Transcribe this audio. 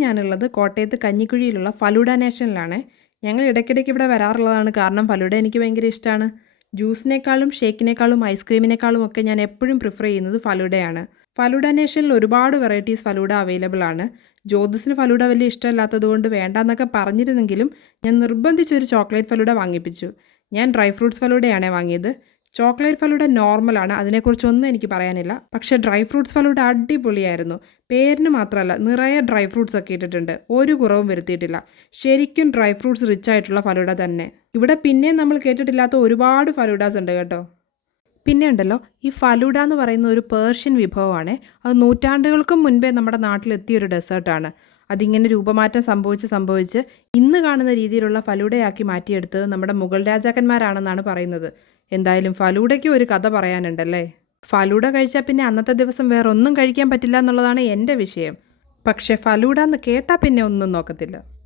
ഞാനുള്ളത് കോട്ടയത്ത് കഞ്ഞിക്കുഴിയിലുള്ള ഫലൂഡ നാഷണലാണ് ഞങ്ങൾ ഇടയ്ക്കിടയ്ക്ക് ഇവിടെ വരാറുള്ളതാണ്. കാരണം ഫലൂഡ എനിക്ക് ഭയങ്കര ഇഷ്ടമാണ്. ജ്യൂസിനേക്കാളും ഷേക്കിനേക്കാളും ഐസ്ക്രീമിനേക്കാളും ഒക്കെ ഞാൻ എപ്പോഴും പ്രിഫർ ചെയ്യുന്നത് ഫലൂഡയാണ്. ഫലൂഡ നേഷനിൽ ഒരുപാട് വെറൈറ്റീസ് ഫലൂഡ അവൈലബിൾ ആണ്. ജ്യോതിസിന് ഫലൂഡ വലിയ ഇഷ്ടമല്ലാത്തത് കൊണ്ട് വേണ്ടാന്നൊക്കെ പറഞ്ഞിരുന്നെങ്കിലും ഞാൻ നിർബന്ധിച്ചൊരു ചോക്ലേറ്റ് ഫലൂഡ വാങ്ങിപ്പിച്ചു. ഞാൻ ഡ്രൈ ഫ്രൂട്ട്സ് ഫലൂഡയാണേ വാങ്ങിയത്. ചോക്ലേറ്റ് ഫലൂഡ നോർമലാണ് അതിനെക്കുറിച്ചൊന്നും എനിക്ക് പറയാനില്ല. പക്ഷേ ഡ്രൈ ഫ്രൂട്ട്സ് ഫലൂഡ അടിപൊളിയായിരുന്നു. പേരിന് മാത്രമല്ല നിറയെ ഡ്രൈ ഫ്രൂട്ട്സ് ഒക്കെ ഇട്ടിട്ടുണ്ട്. ഒരു കുറവും വരുത്തിയിട്ടില്ല. ശരിക്കും ഡ്രൈ ഫ്രൂട്ട്സ് റിച്ച് ആയിട്ടുള്ള ഫലൂഡ തന്നെ. ഇവിടെ പിന്നെയും നമ്മൾ കേട്ടിട്ടില്ലാത്ത ഒരുപാട് ഫലൂഡാസ് ഉണ്ട് കേട്ടോ. പിന്നെ ഉണ്ടല്ലോ ഈ ഫലൂഡ എന്ന് പറയുന്ന ഒരു പേർഷ്യൻ വിഭവമാണ്. അത് നൂറ്റാണ്ടുകൾക്കും മുൻപേ നമ്മുടെ നാട്ടിലെത്തിയ ഒരു ഡെസേർട്ടാണ് അതിങ്ങനെ രൂപമാറ്റം സംഭവിച്ച് സംഭവിച്ച് ഇന്ന് കാണുന്ന രീതിയിലുള്ള ഫലൂഡയാക്കി മാറ്റിയെടുത്തത് നമ്മുടെ മുഗൾ രാജാക്കന്മാരാണെന്നാണ് പറയുന്നത്. എന്തായാലും ഫലൂഡയ്ക്ക് ഒരു കഥ പറയാനുണ്ടല്ലേ? ഫലൂഡ കഴിച്ചാൽ പിന്നെ അന്നത്തെ ദിവസം വേറെ ഒന്നും കഴിക്കാൻ പറ്റില്ല എന്നുള്ളതാണ് എന്റെ വിഷയം. പക്ഷേ ഫലൂഡ എന്ന് കേട്ടാൽ പിന്നെ ഒന്നും നോക്കത്തില്ല.